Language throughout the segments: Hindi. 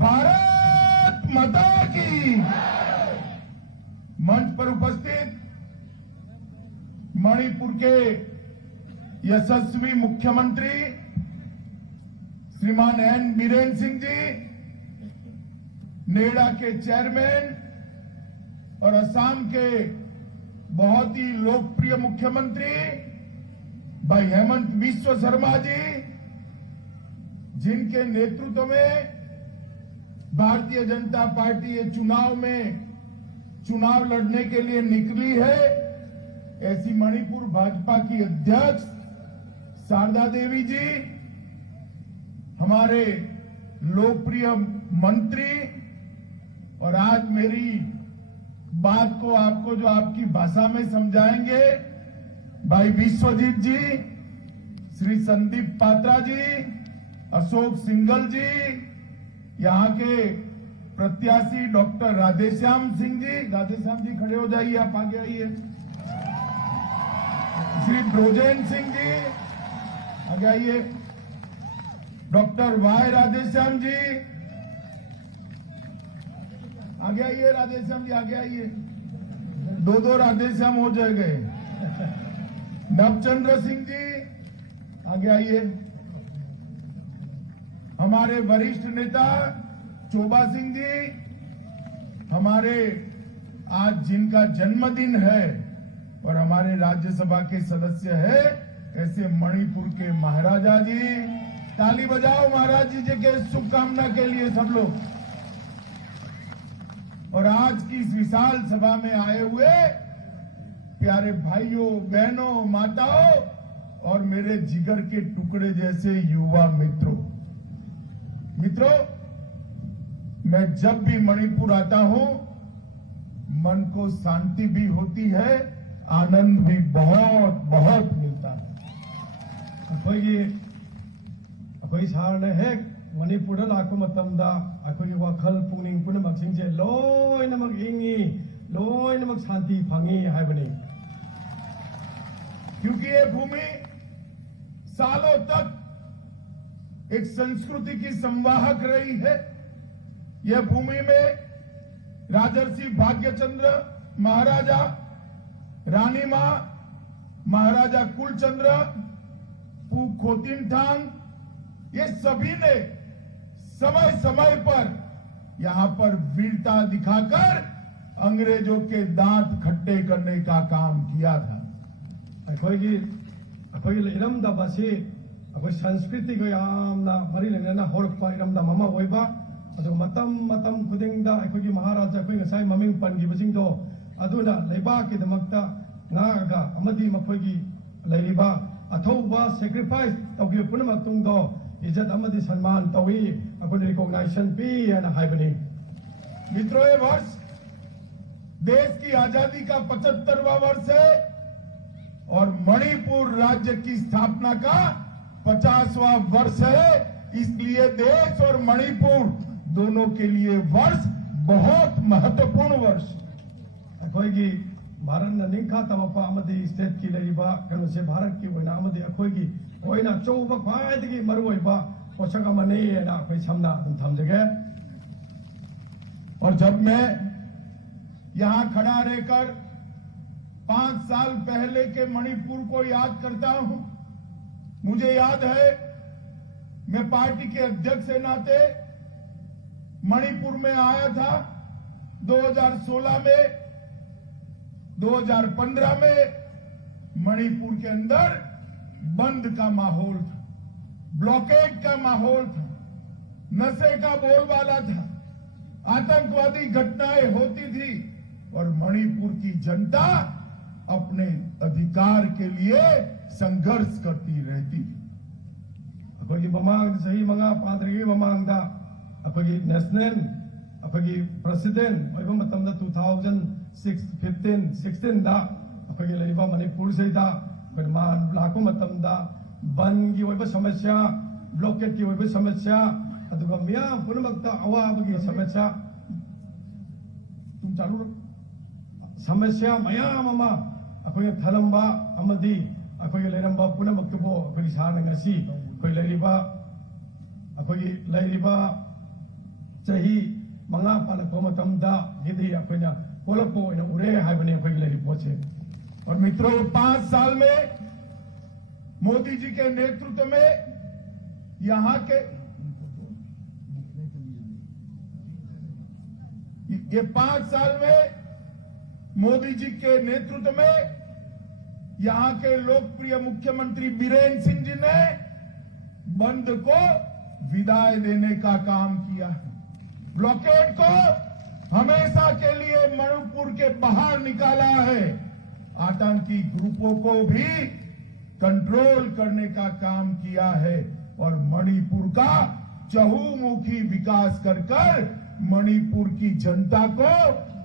भारत माता की। मंच पर उपस्थित मणिपुर के यशस्वी मुख्यमंत्री श्रीमान एन बीरेन सिंह जी, नेडा के चेयरमैन और असम के बहुत ही लोकप्रिय मुख्यमंत्री भाई हेमंत बिस्वा शर्मा जी, जिनके नेतृत्व में भारतीय जनता पार्टी ये चुनाव लड़ने के लिए निकली है, ऐसी मणिपुर भाजपा की अध्यक्ष शारदा देवी जी, हमारे लोकप्रिय मंत्री, और आज मेरी बात को आपको जो आपकी भाषा में समझाएंगे भाई विश्वजीत जी, श्री संदीप पात्रा जी, अशोक सिंघल जी, यहाँ के प्रत्याशी डॉक्टर राधेश्याम सिंह जी खड़े हो जाइए, आप आगे आइए, श्री ब्रोजेन सिंह जी आगे आइए, डॉक्टर वाई राधेश्याम जी आगे आइए, राधेश्याम जी आगे आइए, दो राधेश्याम हो जाएंगे, नवचंद्र सिंह जी आगे आइए, हमारे वरिष्ठ नेता चोबा सिंह जी, हमारे आज जिनका जन्मदिन है और हमारे राज्यसभा के सदस्य है, ऐसे मणिपुर के महाराजा जी, ताली बजाओ महाराज जी के शुभकामना के लिए सब लोग। और आज की इस विशाल सभा में आए हुए प्यारे भाइयों, बहनों, माताओं और मेरे जिगर के टुकड़े जैसे युवा मित्रों, मैं जब भी मणिपुर आता हूं मन को शांति भी होती है, आनंद भी बहुत बहुत मिलता है। अखोई सारने हेक मणिपुर लाको मतमदा अखोई वखल पुनिंग पुनमक सिंजे लोइनमक इंगी लोइनमक शांति फंगी हाइबनी, क्योंकि ये भूमि सालों तक एक संस्कृति की संवाहक रही है। यह भूमि में राजर्षि भाग्यचंद्र महाराजा, रानी मां, महाराजा कुलचंद्र, पू खोतिनठांग, ये सभी ने समय समय पर यहां पर वीरता दिखाकर अंग्रेजों के दांत खट्टे करने का काम किया था। अखोई इरमदा बसी अखोई संस्कृति को यामना मरी लेना होरपा इरमदा ममा होइबा अदो मतम खुदिंगदा अखोई महाराजा अखोई ngसाई ममिंग पनगिबसिंगदो अदुना लेबाकी दमक्ता नागा अमदी मखोई लेरिबा अथौबा सैक्रिफाइस तौगिब पुनमक्तुंगदो इज्जत अमदी सम्मान तौई अखोई रिकॉग्निशन पी एना हाइबनी। मित्रों, ये वर्ष देश की आजादी का 75वां वर्ष है और मणिपुर राज्य की स्थापना का 50वां वर्ष है। इसलिए देश और मणिपुर दोनों के लिए वर्ष बहुत महत्वपूर्ण वर्ष। अखोई भारत निंखा तमपा अमदी स्टेट की लेरिबा कनोसे भारत की ओइना अमदी अखोई ओइना चौबा ख्वाइदगी मरुओइबा पोषक अमने ना अखोई समना अदुम थमजगे। और जब मैं यहां खड़ा रहकर 5 साल पहले के मणिपुर को याद करता हूं, मुझे याद है मैं पार्टी के अध्यक्ष के नाते मणिपुर में आया था 2016 में, 2015 में मणिपुर के अंदर बंद का माहौल था, ब्लॉकेड का माहौल था, नशे का बोलबाला था, आतंकवादी घटनाएं होती थी और मणिपुर की जनता अपने अधिकार के लिए संघर्ष करती रहती थी। अखोई ममांग सही मंगा पाद्री ममांगदा अखोई नेशनल अखोई प्रेसिडेंट ओइबा मतमदा 2015-16 दा अखोई लेबा मणिपुर सेदा मान लाको मतमदा बन की ओइबा समस्या, ब्लॉकेट की ओइबा समस्या, अदुगा मिया पुनमक्ता अवाबगी समस्या तुम चालू समस्या मयाम अमा अखोई थलंबा अमदी अखोई लेरंबा पुनमक्तबो अखोई सारना ngasi अखोई लेरिबा चाही मंगा पालक मतमदा गिदी अखोइना पोलपो ओइना उरे हाइबने अखोइ ले रिपोर्ट से। और मित्रों 5 साल में मोदी जी के नेतृत्व में यहाँ के ये 5 साल में मोदी जी के नेतृत्व में यहाँ के लोकप्रिय मुख्यमंत्री बीरेन्द्र सिंह जी ने बंद को विदाई देने का काम किया है। ब्लॉकेड को हमेशा के लिए मणिपुर के बाहर निकाला है। आतंकी ग्रुपों को भी कंट्रोल करने का काम किया है और मणिपुर का चहुमुखी विकास कर मणिपुर की जनता को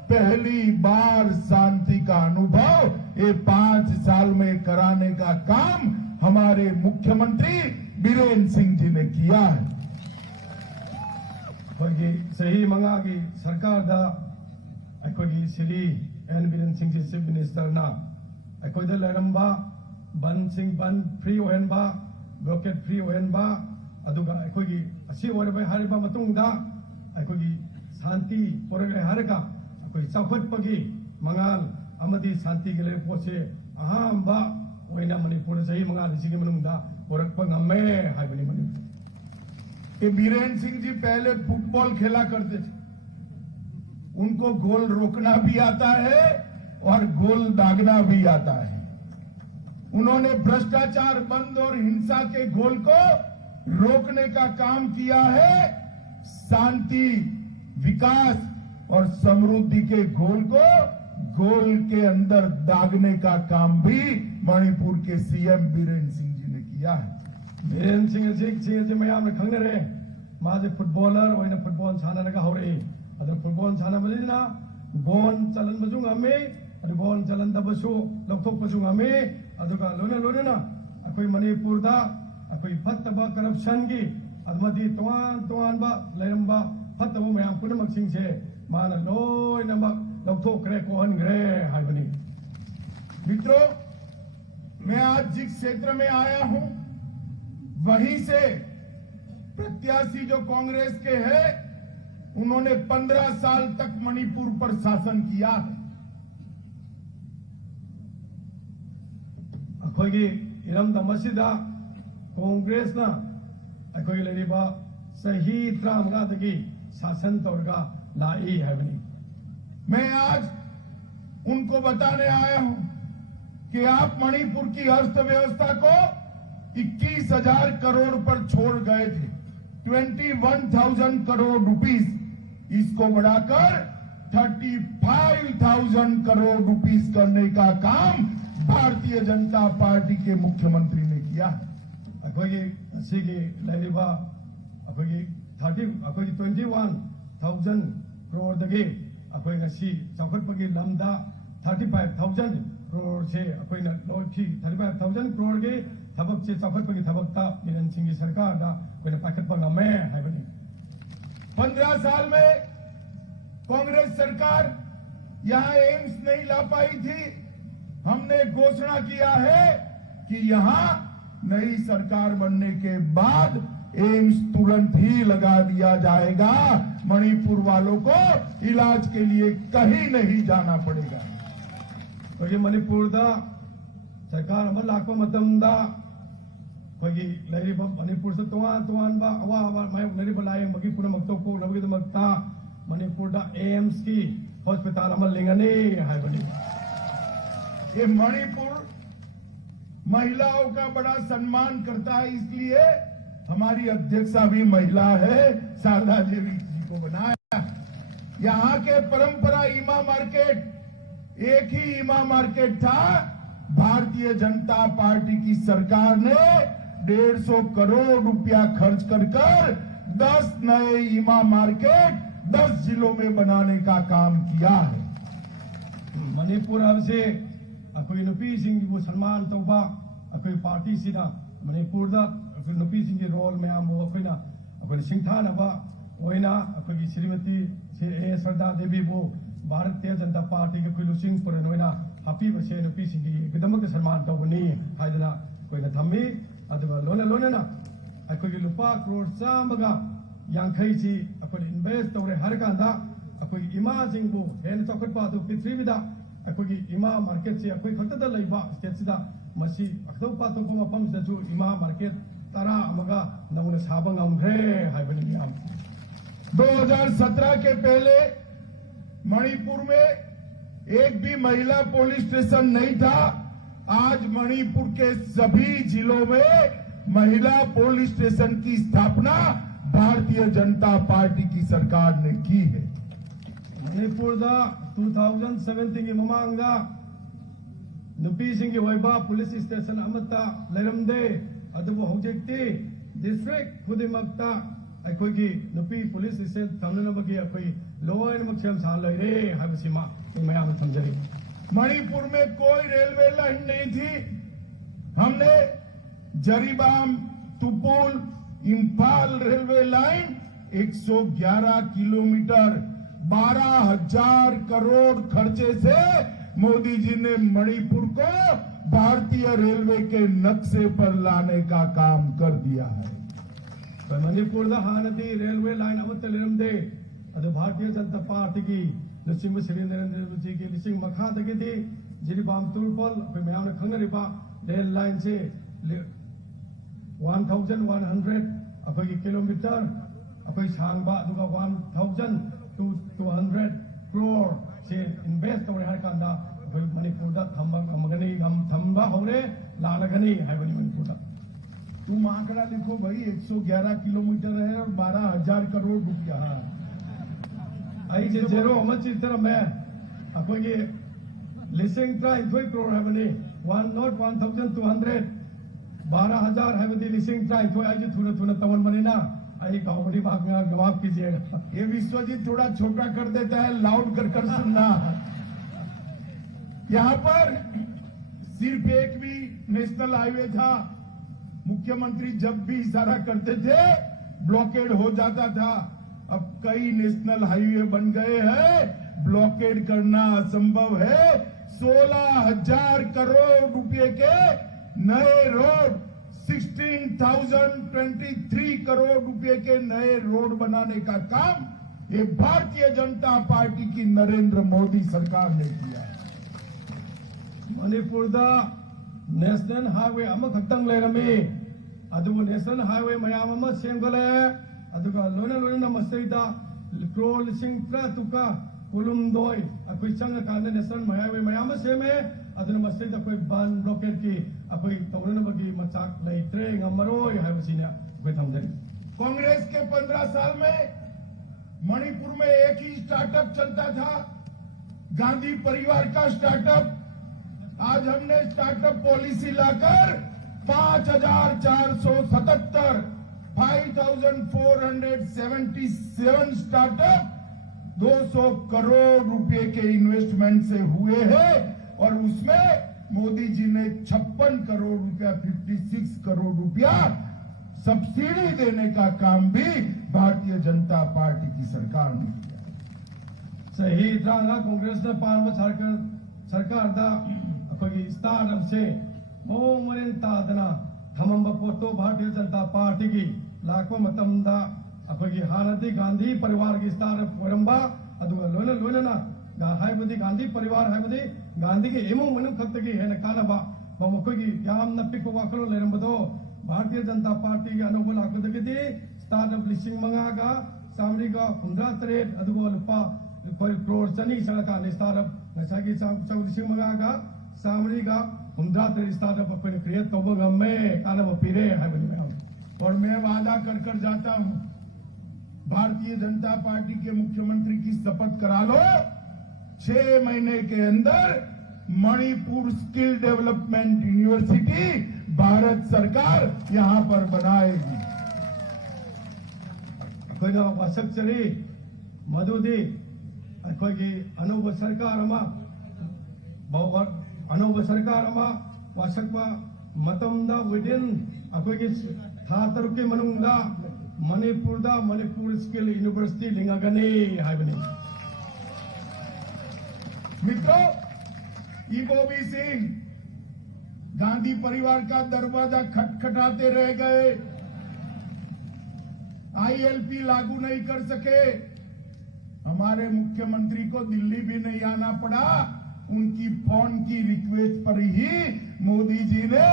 पहली बार शांति का अनुभव ये 5 साल में कराने का काम हमारे मुख्यमंत्री बीरेन्द्र सिंह जी ने किया है। अखोइगी सही मंगागी सरकार दा अखोइगी सिली N Birender Singh ji chief minister ना अखोइदा लरंबा बन सिंह बन फ्री ओहेनबा ब्लॉकेट फ्री ओहेनबा अदुगा अखोइगी असी ओरबे हारिबा मतुंगदा अखोइगी शांति पोरगरे हारका अखोइ चाखोटपगी मंगाल अमदी शांति के लिए पोसे अहांबा ओइना मणिपुर सही मंगाल सिगी मनुंगदा पोरकपा ngame हाइबनी मणिपुर। ये बीरेन्द्र सिंह जी पहले फुटबॉल खेला करते थे, उनको गोल रोकना भी आता है और गोल दागना भी आता है। उन्होंने भ्रष्टाचार बंद और हिंसा के गोल को रोकने का काम किया है। शांति, विकास और समृद्धि के गोल को गोल के अंदर दागने का काम भी मणिपुर के सीएम बीरेन्द्र सिंह जी ने किया है। बीरेन्द्र सिंह जी मयाम खंगनरे माजे फुटबॉलर ओइना फुटबॉल साननगा हौरे अदो फुटबॉल सानबलिना बॉल चलन बजु ngame अदो बॉल चलन दबसु लौथोक बजु ngame अदुगा लोना लोना अखोइ मणिपुर दा अखोइ फत्तबा करप्शन की अदमदी तोवान बा लेरंबा फत्तबा मयाम पुनमक सिंह से माना लोइनमक लौथोकरे कोहनग्रे हाइबनी। मित्रों, मैं आज जिस क्षेत्र में आया हूं वहीं से प्रत्याशी जो कांग्रेस के हैं उन्होंने 15 साल तक मणिपुर पर शासन किया है। अखोइगी इरमदा मसिदा कांग्रेस ना अखोइगी लेरिबा सही 35 शासन तौरगा लाई हाइबनी। मैं आज उनको बताने आया हूं कि आप मणिपुर की अर्थव्यवस्था को 21,000 करोड़ पर छोड़ गए थे। 21,000 करोड़ रुपीस इसको बढ़ाकर 35,000 करोड़ रुपीस करने का काम भारतीय जनता पार्टी के मुख्यमंत्री ने किया। अखोइगी सिगी लेरिबा अखोइगी 21,000 करोड़ दगे अखोइ ngasi चाखोटपगी लमदा 35,000 करोड़ से अखोइ न लोथी 35,000 करोड़ के थबक से चाखोटपगी थबकता बीरेन्द्र सिंह की सरकार दा कोइना पाखटपा ngame हाइबनी। 15 साल में कांग्रेस सरकार यहां एम्स नहीं ला पाई थी। हमने घोषणा किया है कि यहां नई सरकार बनने के बाद एम्स तुरंत ही लगा दिया जाएगा। मणिपुर वालों को इलाज के लिए कहीं नहीं जाना पड़ेगा। कोई मणिपुर दा सरकार अमल लाखो मतमदा कोई लेरिबा मणिपुर से तोवान बा अवा लेरिबा लायंग बगी पुना मक्तो को लबगी दमकता मणिपुर दा एम्स की हॉस्पिटल अमल लिंगने हाइबनी। ये मणिपुर महिलाओं का बड़ा सम्मान करता है, इसलिए हमारी अध्यक्षा भी महिला है, शारदा देवी जी को बनाया। यहाँ के परंपरा ईमा मार्केट एक ही ईमा मार्केट था। भारतीय जनता पार्टी की सरकार ने 150 करोड़ रुपया खर्च कर 10 नए ईमा मार्केट 10 जिलों में बनाने का काम किया है। मणिपुर अब से अखोई नुपी सिंह को सम्मान तौबा अखोई पार्टी सिना मणिपुर दा अखोई नुपी सिंह की रोल में आम अखोइना अखोई सिंथानबा ओइना अखोई श्रीमती ए सरदा देवी वो भारतीय जनता पार्टी के कोई लुसिंग पर नोइना हापी बसे नुपी सिंह की एकदम सम्मान तौबनी हाइदना कोइना थम्मी अदुगा लोना ना अखोई लुपा करोड़ चामगा यांखैसी अखोई इन्वेस्ट तौरे हर कांदा अखोई इमा जिंगबु हेन चौखटपा तो पृथ्वीदा अखोई इमा मार्केट से अखोई खतदा लैबा स्टेट सिदा मसी अखतौपा तो मफम सिदाजु इमा मार्केट तारा अमगा नौने साबा ngamkhre हाइबनि मियाम 2017 के पहले मणिपुर में एक भी महिला पुलिस स्टेशन नहीं था। आज मणिपुर के सभी जिलों में महिला पुलिस स्टेशन की स्थापना भारतीय जनता पार्टी की सरकार ने की है। मणिपुर 2017 की ममांगदा नुपी सिंह की वैबा पुलिस स्टेशन अमता लेरमदे अदुबो हौजेक्ति डिस्ट्रिक्ट खुदिमक्ता अखोगी नुपी पुलिस स्टेशन थमनबगी अखोई लोयन मक्षम सा लैरे हाबसिमा मयाम समझरी। मणिपुर में कोई रेलवे लाइन नहीं थी। हमने Jiribam Tupul Imphal railway line 111 kilometre 12,000 crore खर्चे से मोदी जी ने मणिपुर को भारतीय रेलवे के नक्शे पर लाने का काम कर दिया है। मणिपुर हानदी रेलवे लाइन अमत लेरमदे अदु भारतीय जनता पार्टी की लुसिंग नरेंद्र मोदी की लिसिंग मखा दगी जिरीबाम तुरपल मैम खंगरिबा रेल लाइन से 1,100 अखोई किलोमीटर अखोई सांगबा 1,200 करोड़ से इन्वेस्ट तौरे हर कांदा अखोई मणिपुर थमगनी थम्बा हौरे लानगनी हाइबनी मणिपुर। तुम आंकड़ा लिखो भाई 111 किलोमीटर है और 12,000 करोड़ रुपया है। आई जे जेरो अमत चित्र में अखोई लिसिंग 3 करोड़ हाइबनी 1,200 12,000 हाइबनी लिसिंग 3 आई जे थुना तवन मनीना आई गावड़ी भागना जवाब कीजिएगा। ये विश्वजीत थोड़ा छोटा कर देता है, लाउड कर सुनना। यहाँ पर सिर्फ एक भी नेशनल हाईवे था। मुख्यमंत्री जब भी इशारा करते थे ब्लॉकेड हो जाता था। अब कई नेशनल हाईवे बन गए हैं, ब्लॉकेड करना असंभव है। 16,000 करोड़ रुपए के नए रोड 16,023 करोड़ रुपए के नए रोड बनाने का काम ये भारतीय जनता पार्टी की नरेंद्र मोदी सरकार ने किया। मणिपुर नेशनल हाईवे अमखक्तंग लेरमी अदुगो नेशनल हाईवे मयाम अमा सेमगले अदुगा लोना मसैदा करोड़ लिसिंग 3 कुलुमदोय अखोई चंग कांदे नेशनल हाईवे मयाम सेमे अदुना मसैदा कोई बान ब्लॉकेड की अखोई तौरनबगी मचाक लैत्रे ngamaroy हाइबसिना कोई थमदरी। कांग्रेस के 15 साल में मणिपुर में एक ही स्टार्टअप चलता था, गांधी परिवार का स्टार्टअप। आज हमने स्टार्टअप पॉलिसी लाकर 5,477 5,477 स्टार्टअप 200 करोड़ रुपए के इन्वेस्टमेंट से हुए हैं और उसमें मोदी जी ने 56 करोड़ रुपया 56 करोड़ रुपया सब्सिडी देने का काम भी भारतीय जनता पार्टी की सरकार ने किया। सही त्रांगा कांग्रेस ने पार्म सरकार दा अखोई स्टार्टअप से मोंग मरेन तादना थमंब पोतो भारतीय जनता पार्टी की लाखों मतमदा अखोई हानदी गांधी परिवार की स्टार्टअप वरंबा अदुगा लोना हाइबदी गांधी परिवार हाइबदी गांधी के इमुंग मनुंग खक्तगी है कानबा मखोई यामना पिको वाखलो लेरंबदो भारतीय जनता पार्टी की अनोबो लाखदगी स्टार्टअप लिसिंग मंगागा सामरीगा 103 अदुगो लुपा करोड़ चनी सड़का स्टार्टअप नसागी लिसिंग मंगागा सामरीगा 103 स्टार्टअप अपन क्रिएट तोबो गम्मे कानबो पीरे हाइबदी में। और मैं वादा कर जाता हूं, भारतीय जनता पार्टी के मुख्यमंत्री की शपथ करा लो, 6 महीने के अंदर Manipur skill development university Bharat सरकार यहां पर बनाएगी। अखोइना वासक चरी मधुदी अखोइगी अनोब सरकार अमा बावर अनोब सरकार अमा वासकवा मतमदा विदिन अखोइगी था तरुके मनुंगा मणिपुर स्किल यूनिवर्सिटी लिंगागने हाइबनी। मित्रों, इबोबी सिंह गांधी परिवार का दरवाजा खटखटाते रह गए। ILP लागू नहीं कर सके, हमारे मुख्यमंत्री को दिल्ली भी नहीं आना पड़ा, उनकी फोन की रिक्वेस्ट पर ही मोदी जी ने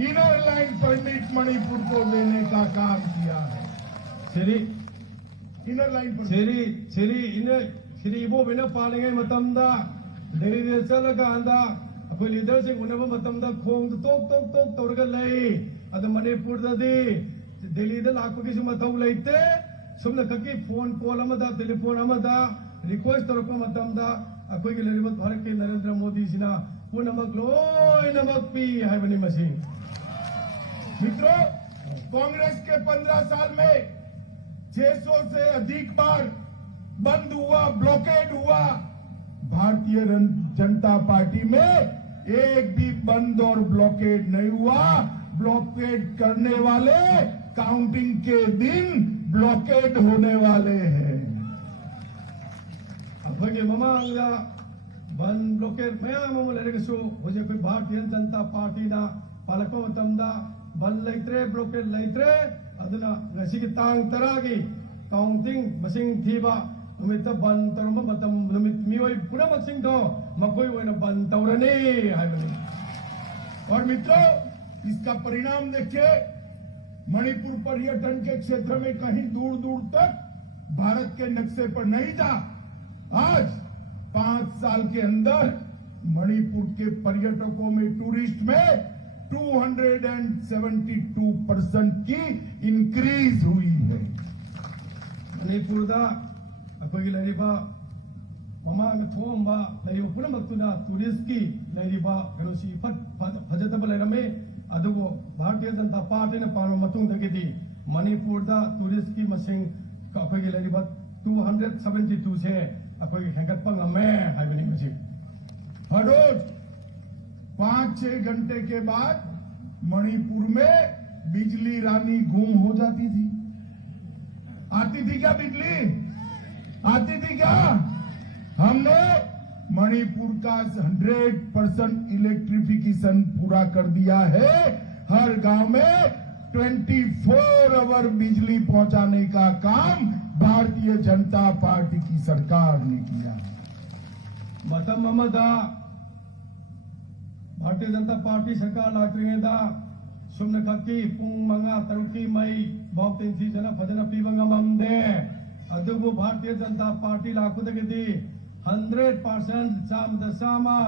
इनर लाइन परमिट मणिपुर को देने का काम किया है। Shri inner line permit Shri इबो बिना पालेंगे मतमदा दिल्ली दे चलगांदा अखोई लीडर से उन्नब मतमदा खोंग तोक तौरगा लई अद मणिपुर ददी दिल्ली दे लाखों की मथौ लेते सुमना ककी फोन कॉल अमदा टेलीफोन अमदा रिक्वेस्ट तौरक मतमदा अखोई के लरिबत भारत के नरेंद्र मोदी सिना पुनमक लोइनमक पी हाइबनी मशीन। मित्रों, कांग्रेस के 15 साल में 600 से अधिक बार बंद हुआ, ब्लॉकेड हुआ। भारतीय जनता पार्टी में एक भी बंद और ब्लॉकेड नहीं हुआ। ब्लॉकेड करने वाले काउंटिंग के दिन ब्लॉकेड होने वाले हैं। अखोई ममांगा बंद ब्लॉकेड मयाम अमु लेरगसु होजे कोई भारतीय जनता पार्टी ना पालको मतमदा बंद लेत्रे ब्लॉकेड लेत्रे अदुना गसी की तांग तरागी काउंटिंग मसिंग थीबा नुमित बंद तरम मतम नुमित मियोई पुना मसिंग दो मकोई वैन बंद तौरने हाइबनी। और मित्रों, इसका परिणाम देखिए, मणिपुर पर्यटन के क्षेत्र में कहीं दूर दूर तक भारत के नक्शे पर नहीं था। आज 5 साल के अंदर मणिपुर के पर्यटकों में, टूरिस्ट में 272% की इंक्रीज हुई है। मणिपुर दा अखोई लरिबा ममांग थोंबा लरिबा पुनमक्तुना टूरिस्ट की लरिबा कनुसी फजतब लेरमे अदुगो भारतीय जनता पार्टी ने पानो मतुंगदगी मणिपुर दा टूरिस्ट की मसिंग अखोई लरिबा 272 से अखोई हेंगतपा ngame हाइबनी मसी। हर रोज 5-6 घंटे के बाद मणिपुर में बिजली रानी गुम हो जाती थी। आती थी क्या बिजली? आती थी क्या? हमने मणिपुर का 100% इलेक्ट्रिफिकेशन पूरा कर दिया है। हर गांव में 24 आवर बिजली पहुंचाने का काम भारतीय जनता पार्टी की सरकार ने किया। मतम अमदा भारतीय जनता पार्टी सरकार लात्रिंगेदा सुमन ककी पुंग मंगा तरुकी मई बाउतें थी जना फजना पीबंगा ममदे अदुगु भारतीय जनता पार्टी लाकुदगदी 100% साम दसामा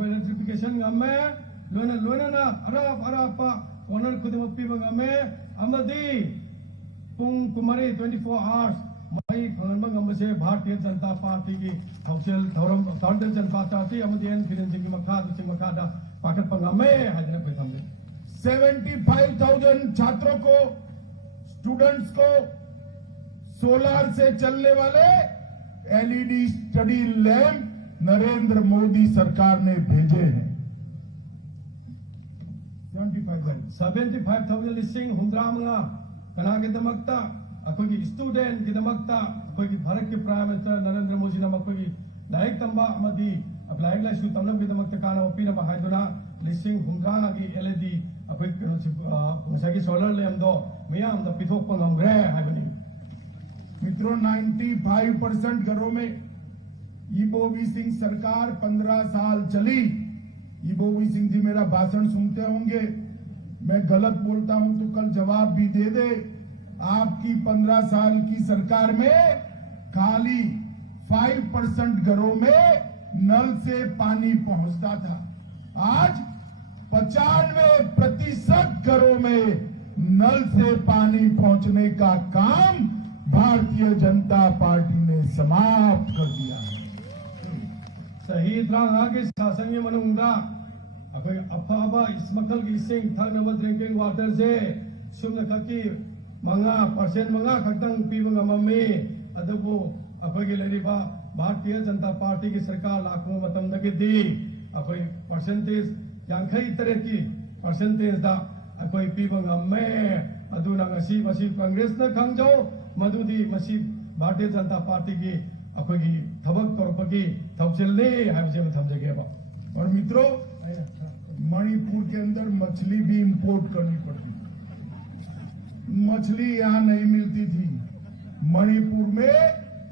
इलेक्ट्रिफिकेशन ngame लोना ना अराप ओनर खुदम पीबंगame अमदी पुंग कुमारी 24 आवर्स मई खनबंगम से भारतीय जनता पार्टी की हौसल धौरम भारतीय जनता पार्टी अमदी एन फिरेंसिंग की मखादा पाकट पंगमे हाजने पे थमले 75,000 छात्रों को, स्टूडेंट्स को सोलर से चलने वाले LED study lamp Narendra Modi सरकार ने भेजे हैं। 75,000 लिसिंग हुंद्रामंगा कना के दमकता अखोगी स्टूडेंट के दमकता अखोगी भारत के प्राइम मिनिस्टर नरेंद्र मोदी ने अखोगी लाइक तंबा अमदी अप्लाइंग लाइक शु तमनम के दमकता काना ओपीना बहाइदुना लिसिंग हुंद्रांगा की LED अखोई की सोलर लैंप दो मियाम द पिथोक पंगमग्रे हाइबनी। मित्रों, 95% घरों में ईबोवी सिंह सरकार 15 साल चली। ईबोवी सिंह जी मेरा भाषण सुनते होंगे, मैं गलत बोलता हूं तो कल जवाब भी दे दे। आपकी 15 साल की सरकार में खाली 5% घरों में नल से पानी पहुंचता था। आज 95% घरों में नल से पानी पहुंचने का काम भारतीय जनता पार्टी ने समाप्त कर दिया। सही तरह आगे शासन में मनुंगा अखोई अफाबा इसमकल की सिंह थनम ड्रिंकिंग वाटर से सुमन ककी मंगा परसेंट मंगा खतंग पीबंगा मम्मी अदबो अखोई लरिबा भारतीय जनता पार्टी की सरकार लाखों मतम दगी अखोई परसेंटेज यांखई तरह की परसेंटेज दा अखोई पीबंगा में अदुना ngasi मसी कांग्रेस न खंगजो मधुदी मसी भारतीय जनता पार्टी की अखोई थबक तौरपकी थौचलने हाइबसे में थमजगेबा। और मित्रों, मणिपुर के अंदर मछली भी इंपोर्ट करनी पड़ती। मछली यहाँ नहीं मिलती थी। मणिपुर में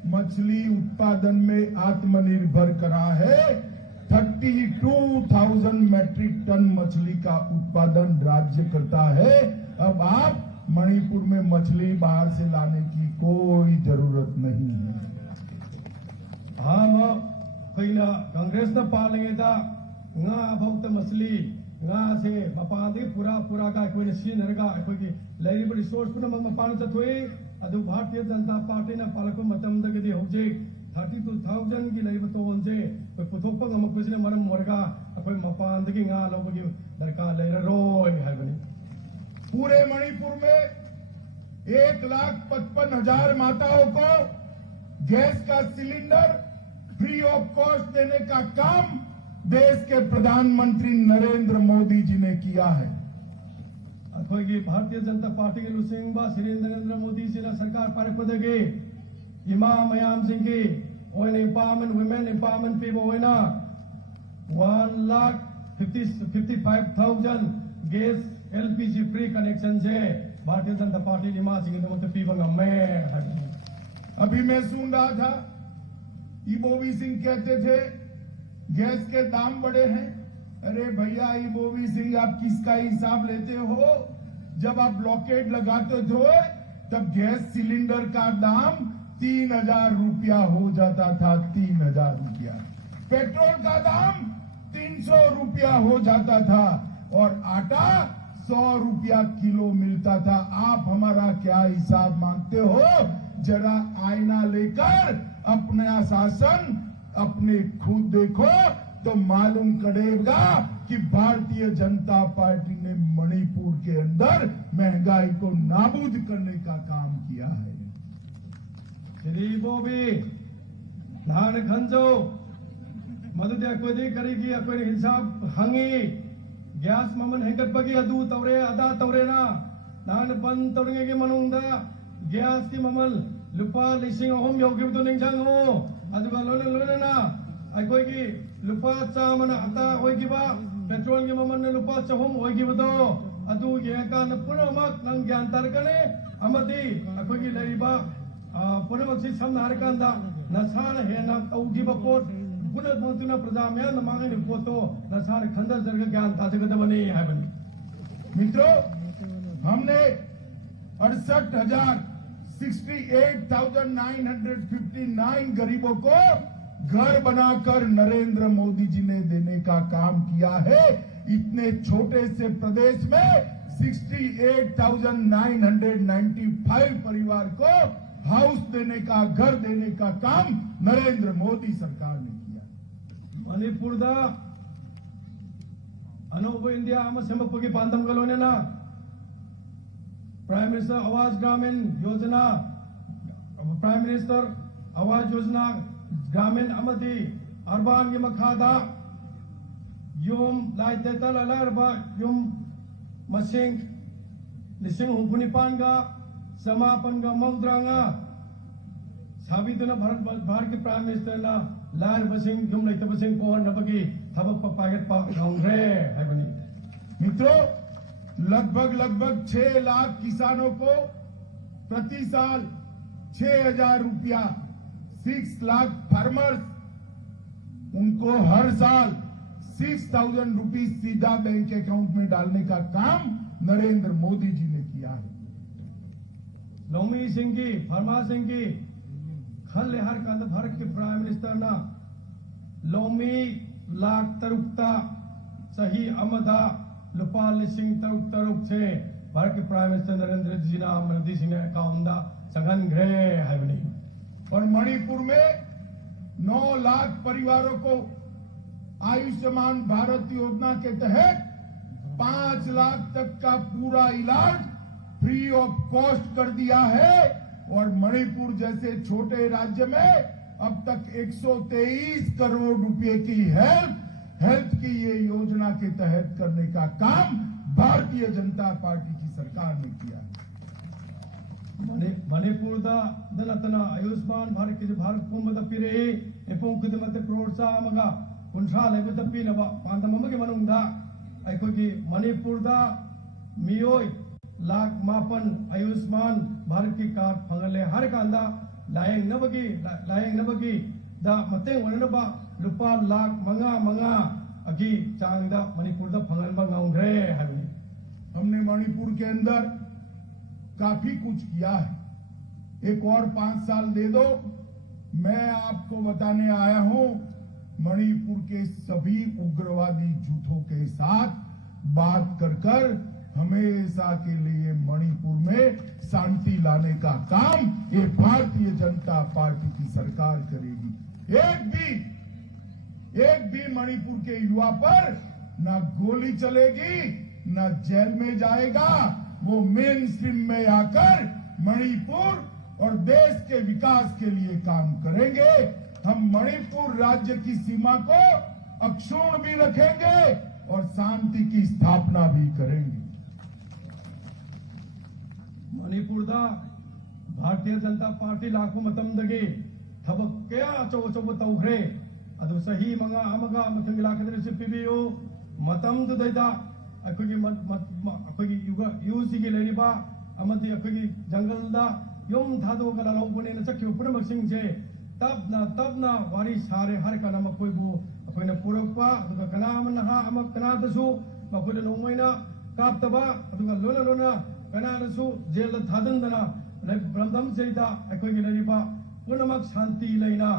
मछली उत्पादन में आत्मनिर्भर करा है। 32,000 मैट्रिक टन मछली का उत्पादन राज्य करता है। अब आप मणिपुर में मछली बाहर से लाने की कोई जरूरत नहीं है। हम कईना कांग्रेस न पालेंगे nga भक्त मछली nga से मपान दे पूरा का कोई सीन रहेगा कोई की लाइव रिसोर्स पुनः मपान चतुई अदु भारतीय जनता पार्टी न पालको मतम दगदी होजे 32,000 की लाइव तो होजे कोई पुथोक पग हम कुछ ने मरम मरगा कोई मपान दगी nga लोग की दरकार ले रोय है बनी। पूरे मणिपुर में 1,55,000 माताओं को गैस का सिलेंडर फ्री ऑफ कॉस्ट देने का काम देश के प्रधानमंत्री नरेंद्र मोदी जी ने किया है। अखोगी भारतीय जनता पार्टी के लुसिंग श्री नरेंद्र मोदी जी ने सरकार पर पदगे इमा मयाम सिंह की ओन एम्पावरमेंट वुमेन एम्पावरमेंट पे बोना 1,55,000 गैस एलपीजी फ्री कनेक्शन से भारतीय जनता पार्टी इमा सिंह ने मतलब पीवा में। अभी मैं सुन रहा था ईबोवी सिंह कहते थे गैस के दाम बढ़े हैं। अरे भैया ईबोवी सिंह आप किसका हिसाब लेते हो? जब आप ब्लॉकेड लगाते थे तब गैस सिलेंडर का दाम 3,000 रुपया हो जाता था। 3,000 रुपया। पेट्रोल का दाम 300 रुपया हो जाता था और आटा 100 रुपया किलो मिलता था। आप हमारा क्या हिसाब मांगते हो? जरा आईना लेकर अपना शासन अपने खुद देखो तो मालूम पड़ेगा कि भारतीय जनता पार्टी ने मणिपुर के अंदर महंगाई को नाबूद करने का काम किया है। श्री बोबी नान खंजो मदुदे कोई करेगी कोई हिसाब हंगी गैस ममन हेंकट पगी अदू तवरे अदा तवरे ना नान बंद तवरे की मनुंदा गैस की ममल लुपा लिसिंग होम योगी तो नहीं जांगो अदुगा लोने ना कोई की लुपा चामन अता होगी बा पेट्रोल की ममन ने लुपा चहोम होगी बदो अदु ये का न पुनः मक नंग ज्ञान तरकने अमदी कोई की लरीबा पुनः मक्सी समनार कांदा नसान है ना तौगी बपोट पुनः मंत्रिना प्रजा में न मांगे ने पोतो नसान खंडर जरग ज्ञान ताजे कदम बनी है बनी। मित्रों हमने 68,959 गरीबों को घर बनाकर नरेंद्र मोदी जी ने देने का काम किया है। इतने छोटे से प्रदेश में 68,995 परिवार को हाउस देने का घर देने का काम नरेंद्र मोदी सरकार ने किया। मणिपुर दा अनोबो इंडिया हम सेमपगी पांदम गलोने ना प्राइम मिनिस्टर आवास ग्रामीण योजना प्राइम मिनिस्टर आवास योजना ग्रामीण अमदी अर्बान की मखादा युम लाइते तलरबा युम मसिंग लिसिंग हुफुनिपानगा समापनगा मौद्रांगा साबितुना भारत के प्राइम मिनिस्टर ना लार busing yum लाइते busing Kohn नबगी थबक Phogat पा गांग्रे है बनी। मित्रों लगभग 6 लाख किसानों को प्रति साल 6,000 रुपया 6 लाख फार्मर्स उनको हर साल 6,000 रुपीज सीधा बैंक अकाउंट में डालने का काम नरेंद्र मोदी जी ने किया है। लोमी सिंह की फरमा सिंह की खल लेहर का भारत के प्राइम मिनिस्टर ना लोमी लाख तरुकता सही अमदा लुपा लिसिंग तरुक से भारत के प्राइम मिनिस्टर नरेंद्र जी ना मोदी सिंह ने अकाउंट दा संगन घरे है बनी। और मणिपुर में 9 लाख परिवारों को आयुष्मान भारत योजना के तहत 5 लाख तक का पूरा इलाज फ्री ऑफ कॉस्ट कर दिया है। और मणिपुर जैसे छोटे राज्य में अब तक 123 करोड़ रुपए की हेल्थ की ये योजना के तहत करने का काम भारतीय जनता पार्टी की सरकार ने किया। मणिपुर दा दलतना आयुष्मान भारत के भारत कुंभ दपिरे एपों कुदमत प्रोत्साह मगा कुंठा लेब दपिनबा पांदम मगे मनुंदा अखोगी मणिपुर दा मियोय लाख मापन आयुष्मान भारत की कार्ड फंगले हर कांदा लायंग नबगी दा मतेंग वनबा लुपा लाख मंगा अगी चांगदा मणिपुर दा फंगन बा गाउंग्रे हबनी हमने मणिपुर के अंदर काफी कुछ किया है। एक और 5 साल दे दो, मैं आपको बताने आया हूं मणिपुर के सभी उग्रवादी झूठों के साथ बात कर हमेशा के लिए मणिपुर में शांति लाने का काम ये भारतीय जनता पार्टी की सरकार करेगी। एक भी मणिपुर के युवा पर ना गोली चलेगी, ना जेल में जाएगा। वो मेन स्ट्रीम में आकर मणिपुर और देश के विकास के लिए काम करेंगे। हम मणिपुर राज्य की सीमा को अक्षुण्ण भी रखेंगे और शांति की स्थापना भी करेंगे। मणिपुर दा भारतीय जनता पार्टी लाखों मतमदगी थबक क्या अचौब तौख्रे अदु सही मंगा अमगा मथंग लाखदरे से पिबियो मतम दुदैदा अखोगी यूसी के लेरिबा अमदी अखोगी जंगल दा योम थादो गला लौबने न चक्यु पुनमक सिंह तबना वारी सारे हर काना मकोइबु अखोइना पुरकपा अदुगा कनाम नहा अमक कनादसु मकोइना नोंमैना कापतबा अदुगा लोना कनादसु जेल थादनदना ब्रह्मदम सेदा अखोगी लेरिबा पुनमक शांति लेना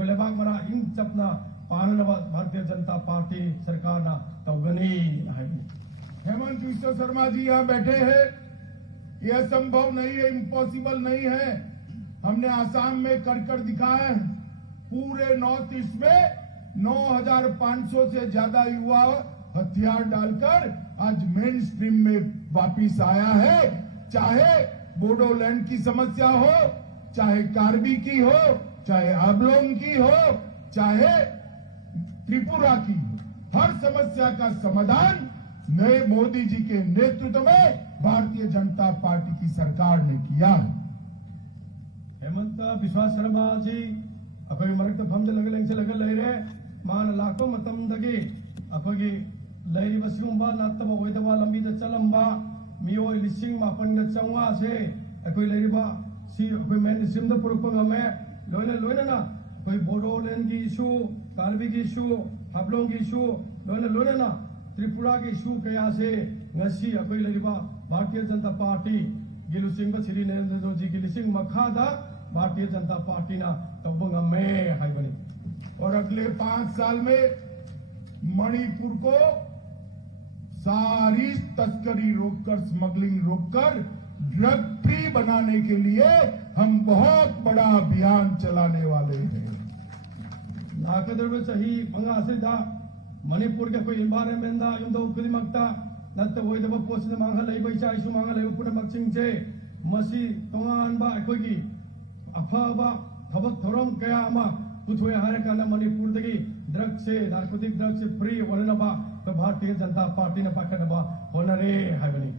लेबाक मरा इंग चपना पाननवा भारतीय जनता पार्टी सरकार ना तौगनी हेमंत विश्व शर्मा जी यहाँ बैठे हैं। यह संभव नहीं है, इम्पॉसिबल नहीं है। हमने आसाम में कर दिखाया है। पूरे नॉर्थ ईस्ट में 9,500 से ज्यादा युवा हथियार डालकर आज मेन स्ट्रीम में वापिस आया है। चाहे बोडोलैंड की समस्या हो, चाहे कार्बी की हो, चाहे आबलोंग की हो, चाहे त्रिपुरा की हो, हर समस्या का समाधान नए मोदी जी के नेतृत्व में भारतीय जनता पार्टी की सरकार ने किया है। हेमंत विश्वास शर्मा जी अखोई मरक फमज लगे से लगे लेरे मान लाखो मतमदगी अखोगी लेरी बसिगुंबा नातबा ओइदबा लंबी द चलंबा मियो लिसिंग मापन ग चंगा से अखोई लेरीबा सी अखोई मेन सिम द पुरप गमे लोइना ना कोई बोडोलैंड की इशू, कार्बी की इशू, हाबलोंग की इशू लोइना ना त्रिपुरा के इशू कया से ngasi अखोई लेरीबा भारतीय जनता पार्टी गिलुसिंग ब श्री नरेंद्र जी गिलुसिंग मखादा भारतीय जनता पार्टी ना तबंग में हाइबनी। और अगले 5 साल में मणिपुर को सारी तस्करी रोककर, स्मगलिंग रोककर ड्रग फ्री बनाने के लिए हम बहुत बड़ा अभियान चलाने वाले हैं। नाकदर में सही मंगा से दा मणिपुर के कोई एनवायरनमेंट दा युंदो कुदिमक्ता नत ओइदब पोस्ट मांगा लेबा इचा इशू मांगा लेबा पुरा मक्सिंग से मसी तोंगानबा अखोगी अफाबा थबक थोरम कया अमा पुथोय हारे काना मणिपुर दगी ड्रग से नार्कोटिक ड्रग से फ्री वरनबा तो भारतीय जनता पार्टी ने पकड़बा होनरे हाइबनी।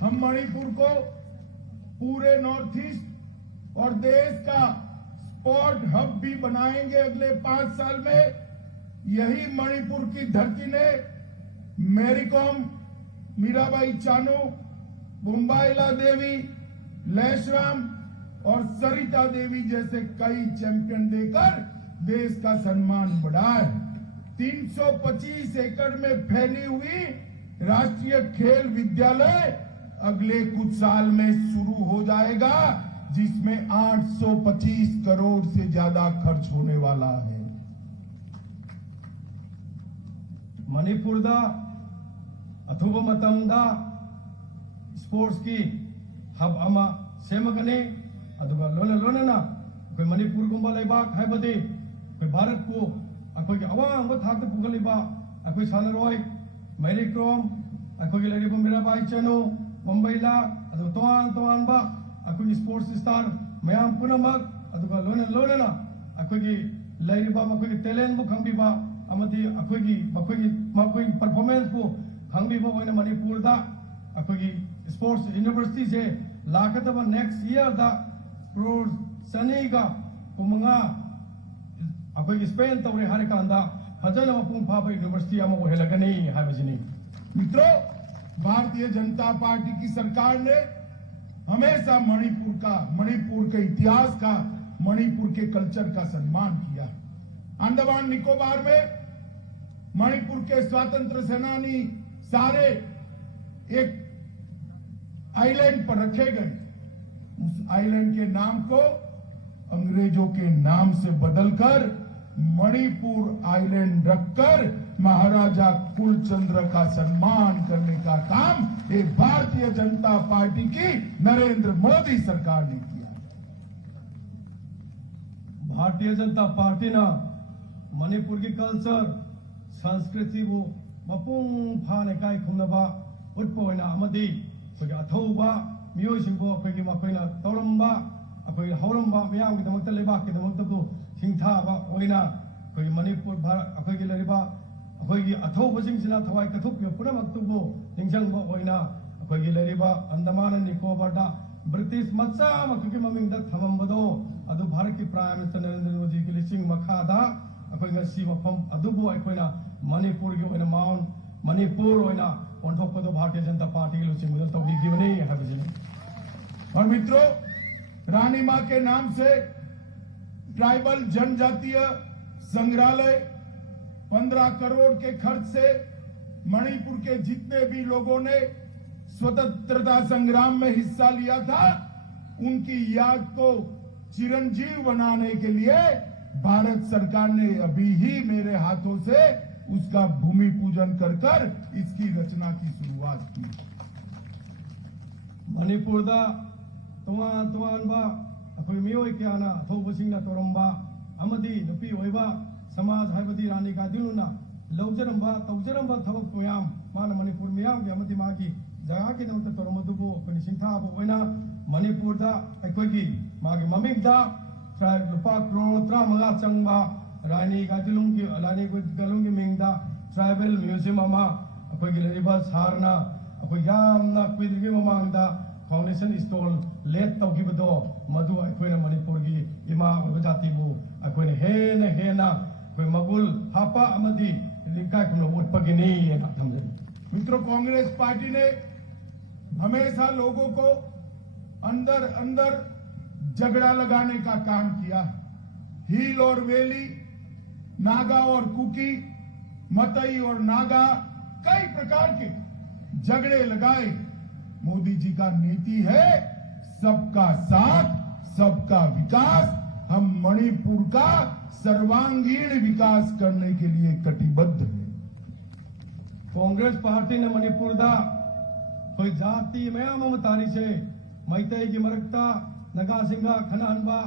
हम मणिपुर को पूरे नॉर्थ ईस्ट और देश का स्पोर्ट हब भी बनाएंगे अगले 5 साल में। यही मणिपुर की धरती ने मैरीकॉम, मीराबाई चानू, बुम्बाइला देवी, लेशराम और सरिता देवी जैसे कई चैंपियन देकर देश का सम्मान बढ़ाया। 325 एकड़ में फैली हुई राष्ट्रीय खेल विद्यालय अगले कुछ साल में शुरू हो जाएगा, जिसमें 825 करोड़ से ज्यादा खर्च होने वाला है। मणिपुर दा अथुब मतमदा स्पोर्ट्स की हब अमा सेमगने अदुगा लोना कोई मणिपुर गुंबा लेबाक हाइबदे कोई भारत को अखोई अवांग थाक पुगलिबा अखोई सानरोय मैरीकॉम अखोई लेरिबा मीराबाई चानू मुंबईला अदु तोआन बा अखोई स्पोर्ट्स स्टार मयाम पुनमक अदुगा लोना अखोई लेरिबा मखोई टैलेंट बु खंबिबा अमदी अखोई परफॉर्मेंस को खंबिबा ओइना मणिपुर दा अखोई स्पोर्ट्स यूनिवर्सिटी से लाकदबा नेक्स्ट ईयर दा क्रोर सनीगा कुमंगा अखोई स्पेन तौरे हारे कांदा फजन मपुंग फाबा यूनिवर्सिटी अमा ओहेलगनी हाइबजिनी। मित्रों, भारतीय जनता पार्टी की सरकार ने हमेशा मणिपुर के इतिहास का, मणिपुर के कल्चर का सम्मान किया। अंडमान निकोबार में मणिपुर के स्वतंत्र सेनानी सारे एक आइलैंड पर रखे गए। उस आइलैंड के नाम को अंग्रेजों के नाम से बदलकर मणिपुर आइलैंड रखकर महाराजा कुलचंद्र का सम्मान करने का काम ये भारतीय जनता पार्टी की नरेंद्र मोदी सरकार ने किया। भारतीय जनता पार्टी ना मणिपुर की कल्चर संस्कृति वो मपुंग फाने काय खुनबा उत्पोइना अमदी अखोई अथौबा मियोइसिंबो अखोई मखोइना तौरंबा अखोई हौरंबा मियाम की दमकता लेबाक की दमकतबो सिंथाबा ओइना अखोई मणिपुर भारत अखोई की लरिबा अखोई की अथौबसिंगसिना थवाई कथुक पुनमक्तुबो निंजंगबो ओइना अखोई की लरिबा अंडमान निकोबारदा ब्रिटिश मच्चा मखुकी ममिंगदा थमंबदो अदु भारत की प्राइम मिनिस्टर नरेंद्र मोदी की लिसिंग मखादा अखोई ngasi मफम अदुबो अखोइना मणिपुर की ओइना माउंट मणिपुर ओइना ओंथोकपदो भारतीय जनता पार्टी की लिसिंग मुदल तौबीगिबने हाबिजिने। और मित्रों, रानी मां के नाम से ट्राइबल जनजातीय संग्रहालय 15 करोड़ के खर्च से मणिपुर के जितने भी लोगों ने स्वतंत्रता संग्राम में हिस्सा लिया था उनकी याद को चिरंजीव बनाने के लिए भारत सरकार ने अभी ही मेरे हाथों से उसका भूमि पूजन कर इसकी रचना की शुरुआत की। मणिपुर दा तोंगान तोंगानबा अखोई मियोई क्याना थौबसिंगना तोरंबा अमदी नुपी ओइबा समाज हाइबदी रानी गादिनुना लौजरंबा तौजरंबा थबक मयाम माना मणिपुर मियाम के अमदी मागी जगह के नमत तोरमदुबो अखोई सिंथाबो ओइना मणिपुर दा अखोई मागी ममिंगदा ट्राइब लुपा करोड़ 35 चंगबा रानी गादिलुंग की मिंगदा ट्राइबल म्यूजियम अमा अखोई की लरिबा सारना अखोई यामना कुइदगी ममांगदा फाउंडेशन स्टॉल लेट तौगिबदो मधु अखोइना मणिपुर की इमा ओइबा जातिबु अखोइना हेना अखोई मगुल हापा अमदी लिंकाय कुनो उत्पगिनी एना थमजे। मित्रों, कांग्रेस पार्टी ने हमेशा लोगों को अंदर अंदर झगड़ा लगाने का काम किया। हील और वेली, नागा और कुकी, मतई और नागा, कई प्रकार के झगड़े लगाए। मोदी जी का नीति है सबका साथ सबका विकास। हम मणिपुर का सर्वांगीण विकास करने के लिए कटिबद्ध हैं। कांग्रेस पार्टी ने मणिपुर दा कोई जाति मयाम तारी से मैतई की मरकता नगा सिंगा खना हनबा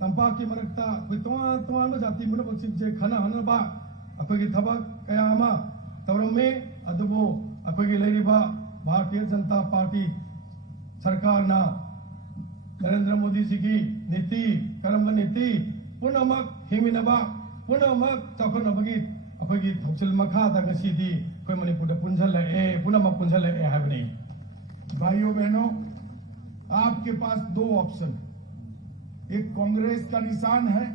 तंपा की मरकता कोई तोआन जाति मुनबसिंग से खना हनबा अखोई थबक कयामा तौरमे अदुबो अखोई लेरिबा भारतीय जनता पार्टी सरकार ना नरेंद्र मोदी जी की नीति कर्म नीति पुनमक हिमिनबा पुनमक चौखनबगी अखोई थौसिल मखादा गसीदी कोई मणिपुर पुंझले पुनमक पुंझले हाबनी। भाइयों बहनों, आपके पास दो ऑप्शन, एक कांग्रेस का निशान है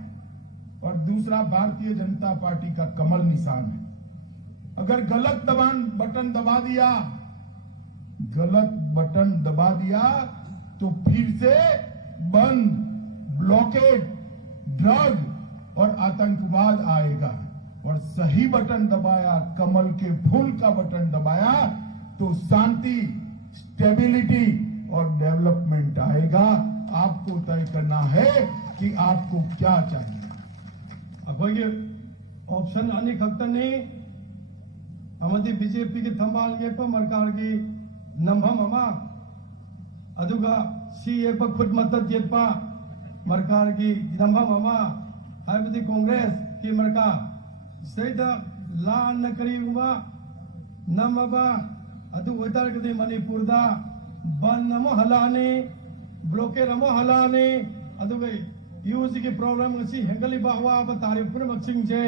और दूसरा भारतीय जनता पार्टी का कमल निशान है। अगर गलत बटन दबा दिया तो फिर से बंद, ब्लॉकेड, ड्रग और आतंकवाद आएगा। और सही बटन दबाया, कमल के फूल का बटन दबाया तो शांति, स्टेबिलिटी और डेवलपमेंट आएगा। आपको तय करना है कि आपको क्या चाहिए। अखोई ऑप्शन अनी खक्तनी अमदी बीजेपी की थंबाल ये पर मरकार की नंभम अमा अदुगा सी एक पर खुद मदद ये पा मरकार की नंभम अमा हाइबदी कांग्रेस की मरका सैदा लान न करीबा नमबा अदु उतर कदी मणिपुर दा बन नमो हलाने ब्लॉकेड नमो हलाने अदुगा यूजी की प्रॉब्लम गसी हेंगली बावा ब तारीफ पुन मक्सिंग जे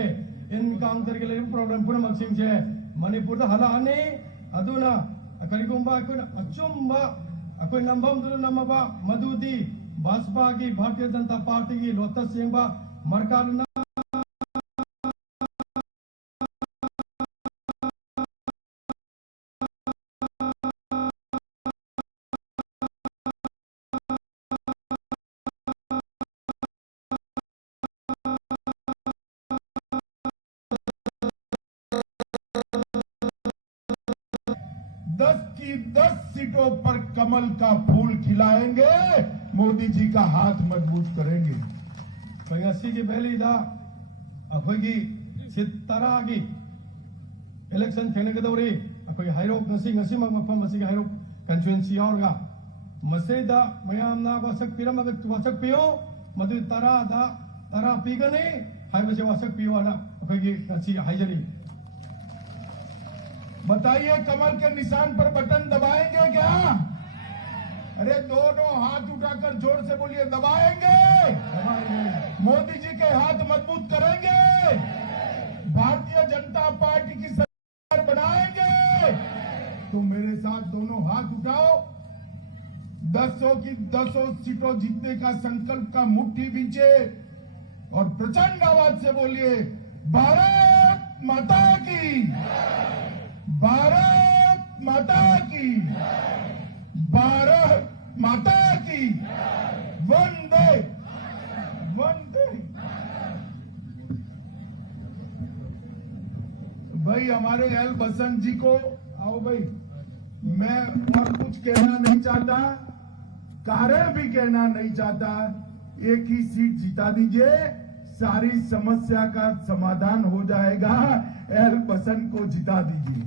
इनकाउंटर के लिए प्रॉब्लम पुन मक्सिंग जे मणिपुर दा हलाने अदुना करिगुंबा कोन अचुंबा अकोई नंबम दुन नमबा मधुदी भाजपा की भारतीय जनता पार्टी की लोटस सिंबा मरकार की 10 सीटों पर कमल का फूल खिलाएंगे, मोदी जी का हाथ मजबूत करेंगे। ngasi ki beli da akhoi gi sitara gi election thene ga dori akhoi hairok ngasi mak mafam masi ga hairok constituency yaur ga maseda mayam na wasak piram ga wasak piyo madu tara pigani haibase wasak piyo ana akhoi gi ngasi haijari। बताइए कमल के निशान पर बटन दबाएंगे क्या? अरे दोनों हाथ उठाकर जोर से बोलिए, दबाएंगे। मोदी जी के हाथ मजबूत करेंगे, भारतीय जनता पार्टी की सरकार बनाएंगे। तो मेरे साथ दोनों हाथ उठाओ, 10 की 10 सीटों जीतने का संकल्प का मुट्ठी बींचे और प्रचंड आवाज से बोलिए, भारत माता की, भारत माता की, भारत माता की, वंदे वंदे। भाई हमारे एल बसंत जी को आओ भाई, मैं और कुछ कहना नहीं चाहता, कारण भी कहना नहीं चाहता, एक ही सीट जिता दीजिए, सारी समस्या का समाधान हो जाएगा। एल बसंत को जिता दीजिए।